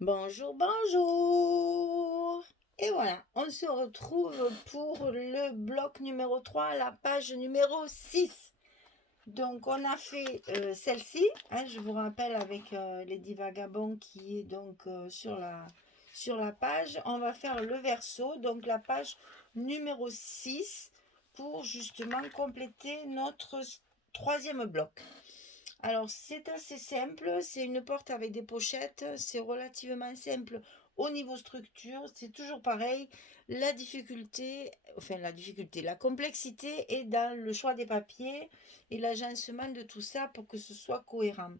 Bonjour, bonjour. Et voilà, on se retrouve pour le bloc numéro 3, la page numéro 6. Donc on a fait celle-ci, hein, je vous rappelle avec Lady Vagabond qui est donc sur la page. On va faire le verso, donc la page numéro 6 pour justement compléter notre troisième bloc. Alors, c'est assez simple, c'est une porte avec des pochettes, c'est relativement simple au niveau structure, c'est toujours pareil. La difficulté, la complexité est dans le choix des papiers et l'agencement de tout ça pour que ce soit cohérent.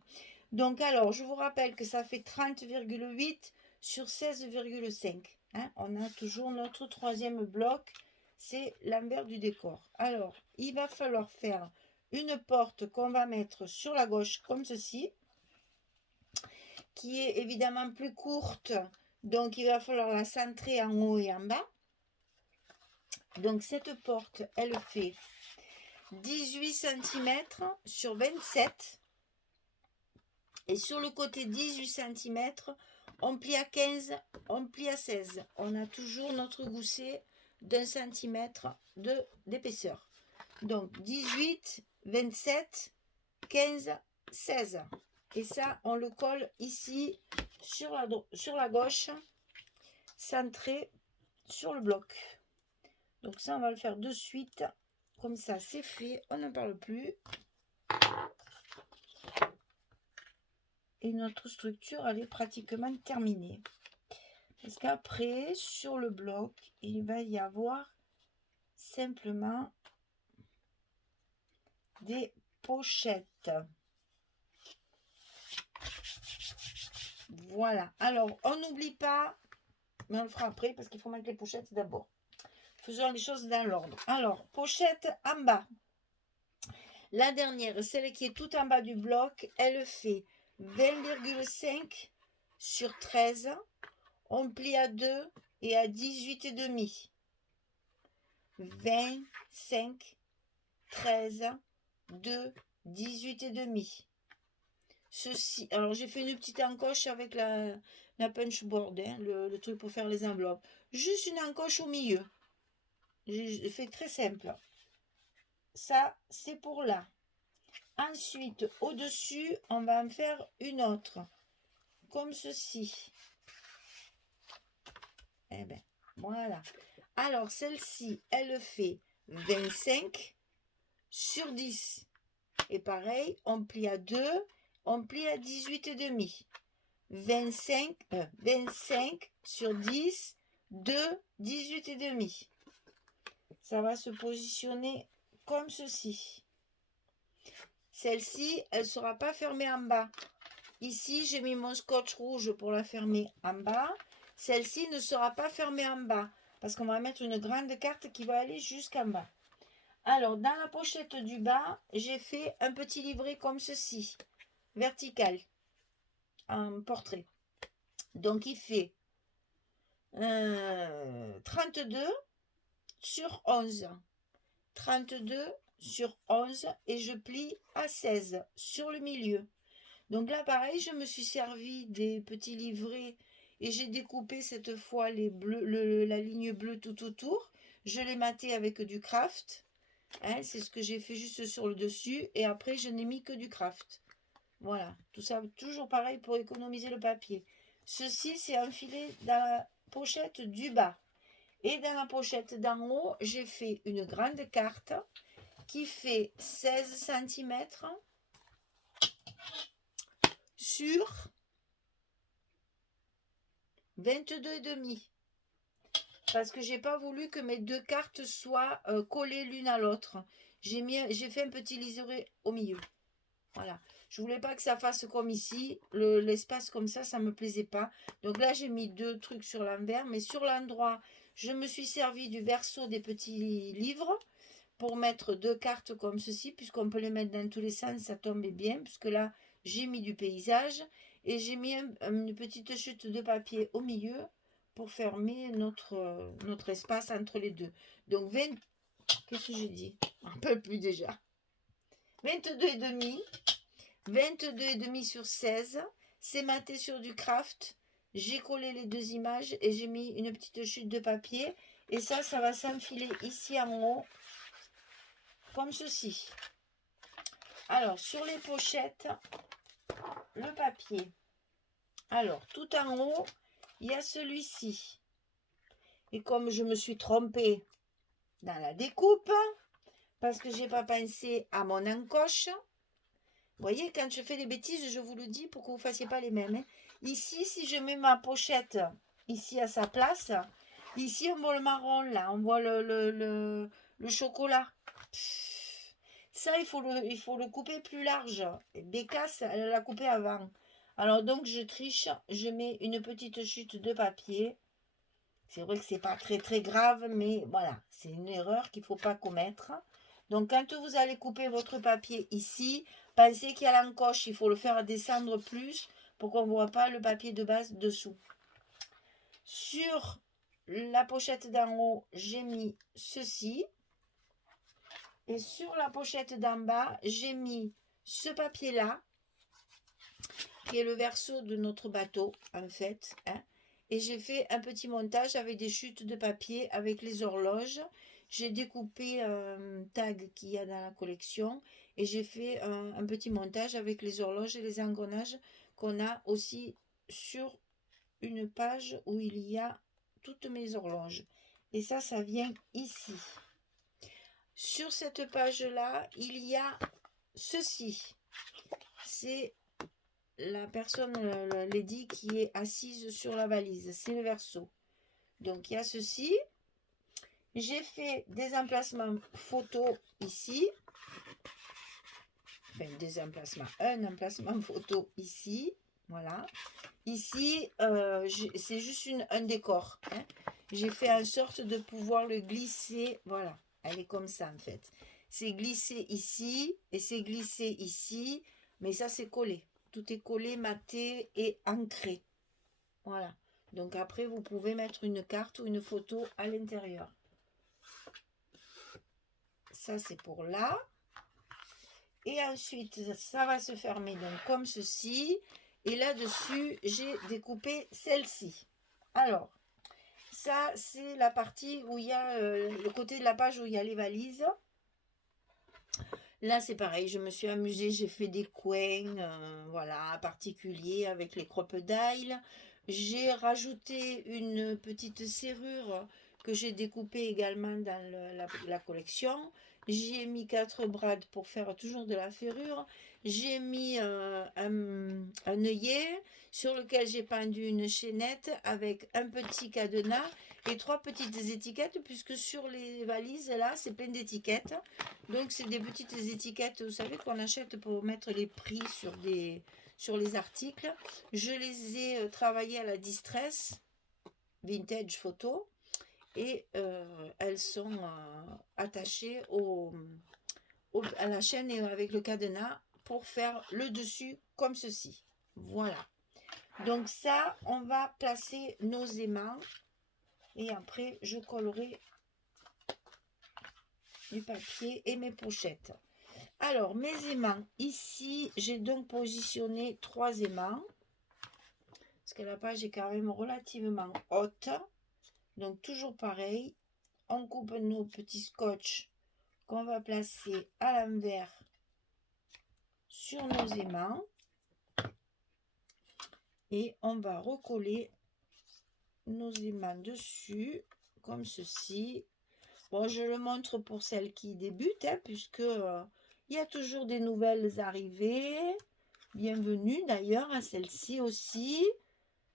Donc, alors, je vous rappelle que ça fait 30,8 sur 16,5. Hein. On a toujours notre troisième bloc, c'est l'envers du décor. Alors, il va falloir faire une porte qu'on va mettre sur la gauche comme ceci, qui est évidemment plus courte, donc il va falloir la centrer en haut et en bas. Donc cette porte, elle fait 18 cm sur 27. Et sur le côté 18 cm, on plie à 15, on plie à 16. On a toujours notre gousset d'un centimètre d'épaisseur. Donc 18, 27, 15, 16. Et ça, on le colle ici sur la gauche, centré sur le bloc. Donc ça, on va le faire de suite. Comme ça, c'est fait. On n'en parle plus. Et notre structure, elle est pratiquement terminée. Parce qu'après, sur le bloc, il va y avoir simplement des pochettes. Voilà. Alors, on n'oublie pas, mais on le fera après parce qu'il faut mettre les pochettes d'abord. Faisons les choses dans l'ordre. Alors, pochette en bas. La dernière, celle qui est tout en bas du bloc, elle fait 20,5 sur 13. On plie à 2 et à 18,5. 25, 13, 2, 18,5. Ceci, alors j'ai fait une petite encoche avec la punch board, hein, le truc pour faire les enveloppes. Juste une encoche au milieu. J'ai fait très simple. Ça, c'est pour là. Ensuite, au-dessus, on va en faire une autre. Comme ceci. Eh bien, voilà. Alors, celle-ci, elle fait 25 sur 10. Et pareil, on plie à 2, on plie à 18,5. 25 sur 10, 2, 18,5. Ça va se positionner comme ceci. Celle-ci, elle ne sera pas fermée en bas. Ici, j'ai mis mon scotch rouge pour la fermer en bas. Celle-ci ne sera pas fermée en bas parce qu'on va mettre une grande carte qui va aller jusqu'en bas. Alors, dans la pochette du bas, j'ai fait un petit livret comme ceci, vertical, en portrait. Donc, il fait 32 sur 11. 32 sur 11 et je plie à 16 sur le milieu. Donc là, pareil, je me suis servi des petits livrets et j'ai découpé cette fois les bleus, la ligne bleue tout autour. Je l'ai maté avec du craft. Hein, c'est ce que j'ai fait juste sur le dessus. Et après, je n'ai mis que du craft. Voilà, tout ça, toujours pareil pour économiser le papier. Ceci, c'est enfilé dans la pochette du bas. Et dans la pochette d'en haut, j'ai fait une grande carte qui fait 16 cm sur 22,5. Parce que j'ai pas voulu que mes deux cartes soient collées l'une à l'autre. J'ai fait un petit liseré au milieu. Voilà. Je voulais pas que ça fasse comme ici. L'espace comme ça me plaisait pas. Donc là, j'ai mis deux trucs sur l'envers. Mais sur l'endroit, je me suis servi du verso des petits livres pour mettre deux cartes comme ceci. Puisqu'on peut les mettre dans tous les sens, ça tombait bien. Puisque là, j'ai mis du paysage. Et j'ai mis une petite chute de papier au milieu pour fermer notre espace entre les deux. Donc 20... Qu'est-ce que j'ai dit? Je ne peux plus déjà. 22,5. 22,5 sur 16. C'est maté sur du craft. j'ai collé les deux images et j'ai mis une petite chute de papier. Et ça va s'enfiler ici en haut, comme ceci. Alors, sur les pochettes, le papier. Alors, tout en haut, il y a celui-ci. Et comme je me suis trompée dans la découpe, parce que je n'ai pas pensé à mon encoche, vous voyez, quand je fais des bêtises, je vous le dis pour que vous ne fassiez pas les mêmes. Hein. Ici, si je mets ma pochette ici à sa place, ici on voit le marron, là, on voit le chocolat. Ça, il faut le couper plus large. Bécasse, elle l'a coupé avant. Alors donc, je triche, je mets une petite chute de papier. C'est vrai que c'est pas très très grave, mais voilà, c'est une erreur qu'il ne faut pas commettre. Donc, quand vous allez couper votre papier ici, pensez qu'il y a l'encoche, il faut le faire descendre plus pour qu'on ne voit pas le papier de base dessous. Sur la pochette d'en haut, j'ai mis ceci. Et sur la pochette d'en bas, j'ai mis ce papier-là, qui est le verso de notre bateau, en fait. Hein. Et j'ai fait un petit montage avec des chutes de papier, avec les horloges. J'ai découpé un tag qu'il y a dans la collection. Et j'ai fait un petit montage avec les horloges et les engrenages qu'on a aussi sur une page où il y a toutes mes horloges. Et ça vient ici. Sur cette page-là, il y a ceci. C'est la personne, Lady, qui est assise sur la valise. C'est le verso. Donc, il y a ceci. J'ai fait des emplacements photo ici. Enfin, des emplacements. Un emplacement photo ici. Voilà. Ici, c'est juste un décor. Hein. J'ai fait en sorte de pouvoir le glisser. Voilà. Elle est comme ça, en fait. C'est glissé ici et c'est glissé ici. Mais ça, c'est collé. Tout est collé, maté et ancré. Voilà. Donc après, vous pouvez mettre une carte ou une photo à l'intérieur. Ça, c'est pour là. Et ensuite, ça va se fermer donc comme ceci. Et là-dessus, j'ai découpé celle-ci. Alors, ça, c'est la partie où il y a le côté de la page où il y a les valises. Là, c'est pareil, je me suis amusée, j'ai fait des coins, voilà, particuliers avec les crocodiles. J'ai rajouté une petite serrure que j'ai découpée également dans la collection. J'ai mis 4 brades pour faire toujours de la ferrure. J'ai mis un œillet sur lequel j'ai pendu une chaînette avec un petit cadenas et 3 petites étiquettes, puisque sur les valises, là, c'est plein d'étiquettes. Donc, c'est des petites étiquettes, vous savez, qu'on achète pour mettre les prix sur les articles. Je les ai travaillées à la Distress Vintage Photo et elles sont attachées à la chaîne et avec le cadenas pour faire le dessus comme ceci. Voilà. Donc ça, on va placer nos aimants et après, je collerai du papier et mes pochettes. Alors, mes aimants, ici, j'ai donc positionné 3 aimants. Parce que la page est quand même relativement haute. Donc, toujours pareil. On coupe nos petits scotch qu'on va placer à l'envers sur nos aimants. Et on va recoller nos aimants dessus, comme ceci. Bon, je le montre pour celles qui débutent, hein, puisque il y a toujours des nouvelles arrivées. Bienvenue d'ailleurs à celles-ci aussi.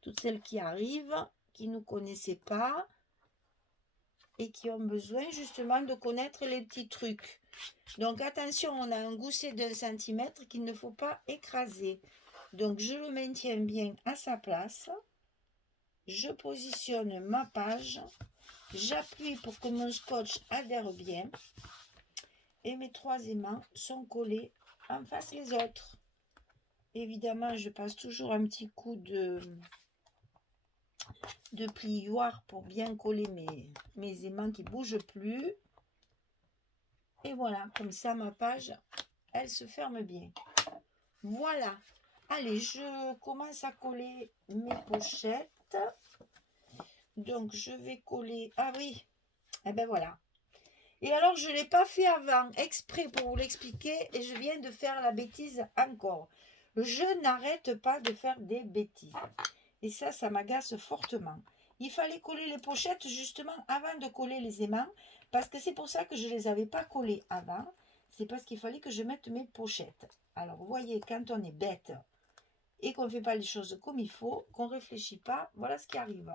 Toutes celles qui arrivent, qui ne connaissaient pas et qui ont besoin justement de connaître les petits trucs. Donc attention, on a un gousset d'1 centimètre qu'il ne faut pas écraser. Donc je le maintiens bien à sa place. Je positionne ma page. J'appuie pour que mon scotch adhère bien. Et mes 3 aimants sont collés en face les autres. Évidemment, je passe toujours un petit coup de plioir pour bien coller mes aimants qui ne bougent plus. Et voilà, comme ça, ma page, elle se ferme bien. Voilà. Allez, je commence à coller mes pochettes. Donc, je vais coller... Ah oui, et ben voilà. Et alors, je ne l'ai pas fait avant, exprès pour vous l'expliquer, et je viens de faire la bêtise encore. Je n'arrête pas de faire des bêtises. Et ça m'agace fortement. Il fallait coller les pochettes justement avant de coller les aimants, parce que c'est pour ça que je ne les avais pas collées avant. C'est parce qu'il fallait que je mette mes pochettes. Alors, vous voyez, quand on est bête et qu'on ne fait pas les choses comme il faut, qu'on ne réfléchit pas, voilà ce qui arrive.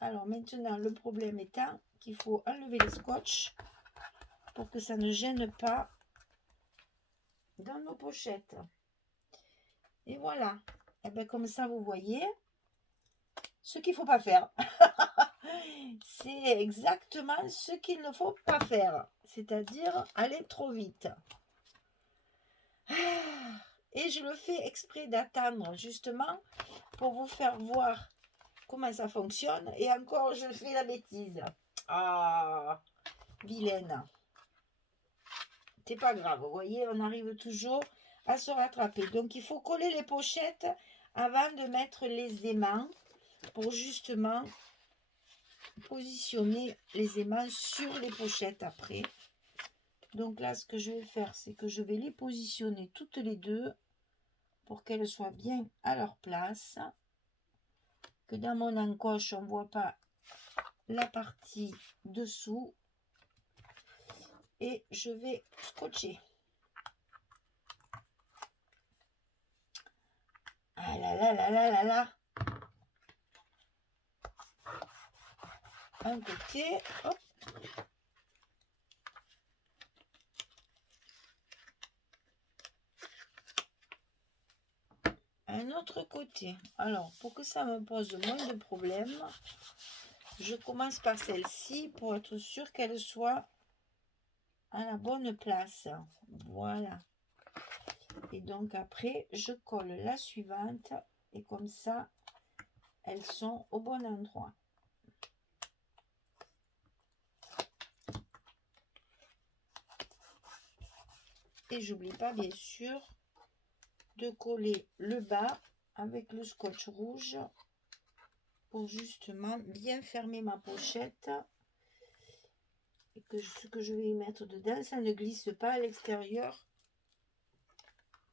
Alors maintenant, le problème étant qu'il faut enlever les scotch pour que ça ne gêne pas dans nos pochettes. Et voilà. Et bien comme ça, vous voyez ce qu'il ne faut pas faire. C'est exactement ce qu'il ne faut pas faire. C'est-à-dire aller trop vite. Et je le fais exprès d'attendre justement pour vous faire voir comment ça fonctionne. Et encore, je fais la bêtise. Ah, vilaine. C'est pas grave, vous voyez, on arrive toujours à se rattraper. Donc, il faut coller les pochettes avant de mettre les aimants pour justement positionner les aimants sur les pochettes après. Donc là, ce que je vais faire, c'est que je vais les positionner toutes les deux pour qu'elles soient bien à leur place. Que dans mon encoche, on ne voit pas la partie dessous. Et je vais scotcher. Ah là là là là là là. Un côté, hop. Un autre côté. Alors, pour que ça me pose moins de problèmes, je commence par celle-ci pour être sûr qu'elle soit à la bonne place. Voilà. Et donc après, je colle la suivante et comme ça, elles sont au bon endroit. Et j'oublie pas bien sûr de coller le bas avec le scotch rouge pour justement bien fermer ma pochette et que ce que je vais y mettre dedans, ça ne glisse pas à l'extérieur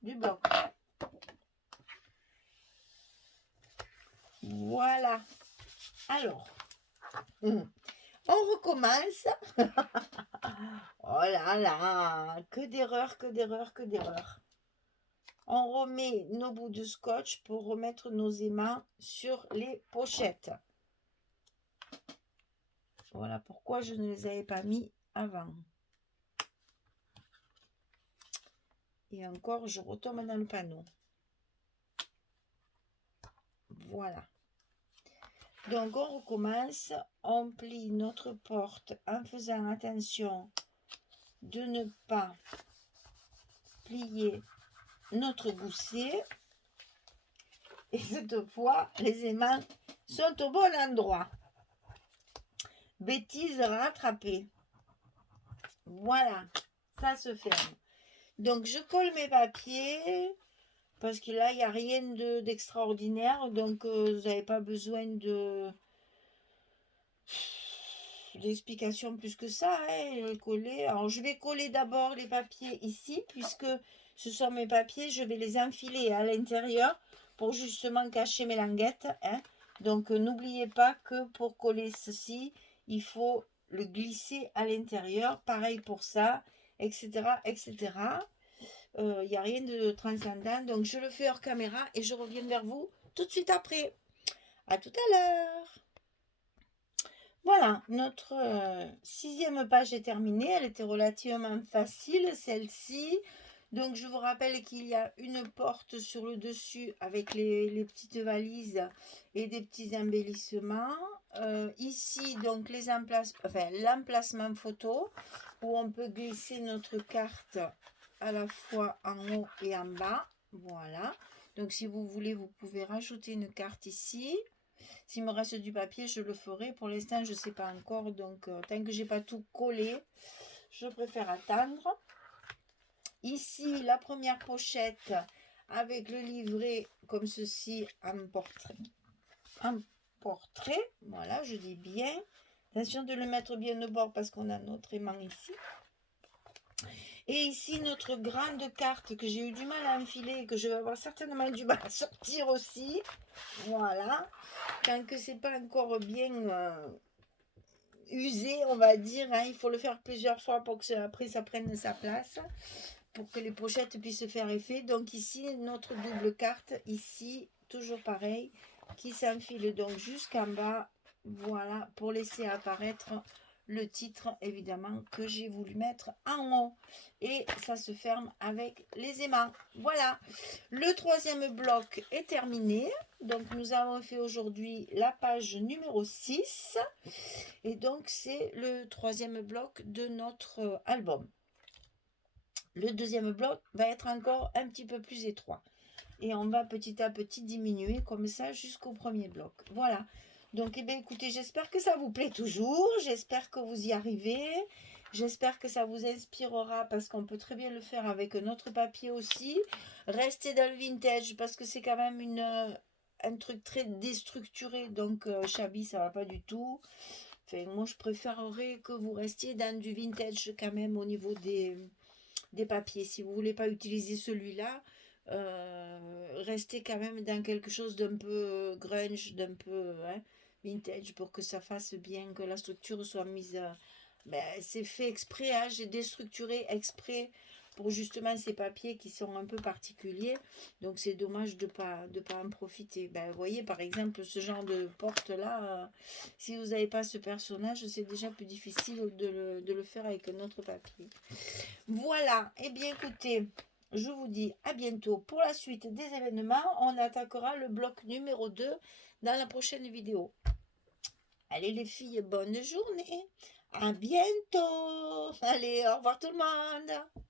du bloc. Voilà. Alors, on recommence. Oh là là, que d'erreurs, que d'erreurs, que d'erreurs. On remet nos bouts de scotch pour remettre nos aimants sur les pochettes. Voilà pourquoi je ne les avais pas mis avant. Et encore, je retombe dans le panneau. Voilà. Donc, on recommence. On plie notre porte en faisant attention de ne pas plier notre gousset. Et cette fois, les aimants sont au bon endroit. Bêtise rattrapée. Voilà, ça se ferme. Donc, je colle mes papiers parce que là, il n'y a rien d'extraordinaire. Donc, vous n'avez pas besoin d'explication plus que ça. Coller. Alors, je vais coller d'abord les papiers ici puisque ce sont mes papiers. Je vais les enfiler à l'intérieur pour justement cacher mes languettes. Donc, n'oubliez pas que pour coller ceci, il faut le glisser à l'intérieur. Pareil pour ça, etc. etc. Il n'y a rien de transcendant. Donc, je le fais hors caméra et je reviens vers vous tout de suite après. À tout à l'heure. Voilà, notre 6e page est terminée. Elle était relativement facile, celle-ci. Donc, je vous rappelle qu'il y a une porte sur le dessus avec les petites valises et des petits embellissements. Ici, donc, l'emplacement photo où on peut glisser notre carte à la fois en haut et en bas. Voilà. Donc, si vous voulez, vous pouvez rajouter une carte ici. S'il me reste du papier, je le ferai. Pour l'instant, je ne sais pas encore. Donc, tant que j'ai pas tout collé, je préfère attendre. Ici, la première pochette avec le livret comme ceci en portrait. Un portrait, voilà, je dis bien. Attention de le mettre bien au bord parce qu'on a notre aimant ici. Et ici, notre grande carte que j'ai eu du mal à enfiler et que je vais avoir certainement du mal à sortir aussi. Voilà. Tant que c'est pas encore bien usé, on va dire, hein, il faut le faire plusieurs fois pour que après ça prenne sa place, pour que les pochettes puissent faire effet. Donc ici, notre double carte, ici, toujours pareil, qui s'enfile donc jusqu'en bas. Voilà, pour laisser apparaître le titre, évidemment, que j'ai voulu mettre en haut. Et ça se ferme avec les aimants. Voilà, le troisième bloc est terminé. Donc, nous avons fait aujourd'hui la page numéro 6. Et donc, c'est le troisième bloc de notre album. Le deuxième bloc va être encore un petit peu plus étroit. Et on va petit à petit diminuer comme ça jusqu'au premier bloc. Voilà. Donc, eh bien, écoutez, j'espère que ça vous plaît toujours. J'espère que vous y arrivez. J'espère que ça vous inspirera parce qu'on peut très bien le faire avec notre papier aussi. Restez dans le vintage parce que c'est quand même un truc très déstructuré. Donc, Chabi, ça va pas du tout. Enfin, moi, je préférerais que vous restiez dans du vintage quand même au niveau des papiers. Si vous ne voulez pas utiliser celui-là, restez quand même dans quelque chose d'un peu grunge, d'un peu vintage pour que ça fasse bien, que la structure soit mise. C'est fait exprès, hein, j'ai déstructuré exprès pour justement ces papiers qui sont un peu particuliers. Donc c'est dommage de pas en profiter. Vous voyez par exemple ce genre de porte-là, si vous n'avez pas ce personnage, c'est déjà plus difficile de le faire avec un autre papier. Voilà, et bien écoutez, je vous dis à bientôt pour la suite des événements. On attaquera le bloc numéro 2 dans la prochaine vidéo. Allez les filles, bonne journée. À bientôt. Allez, au revoir tout le monde.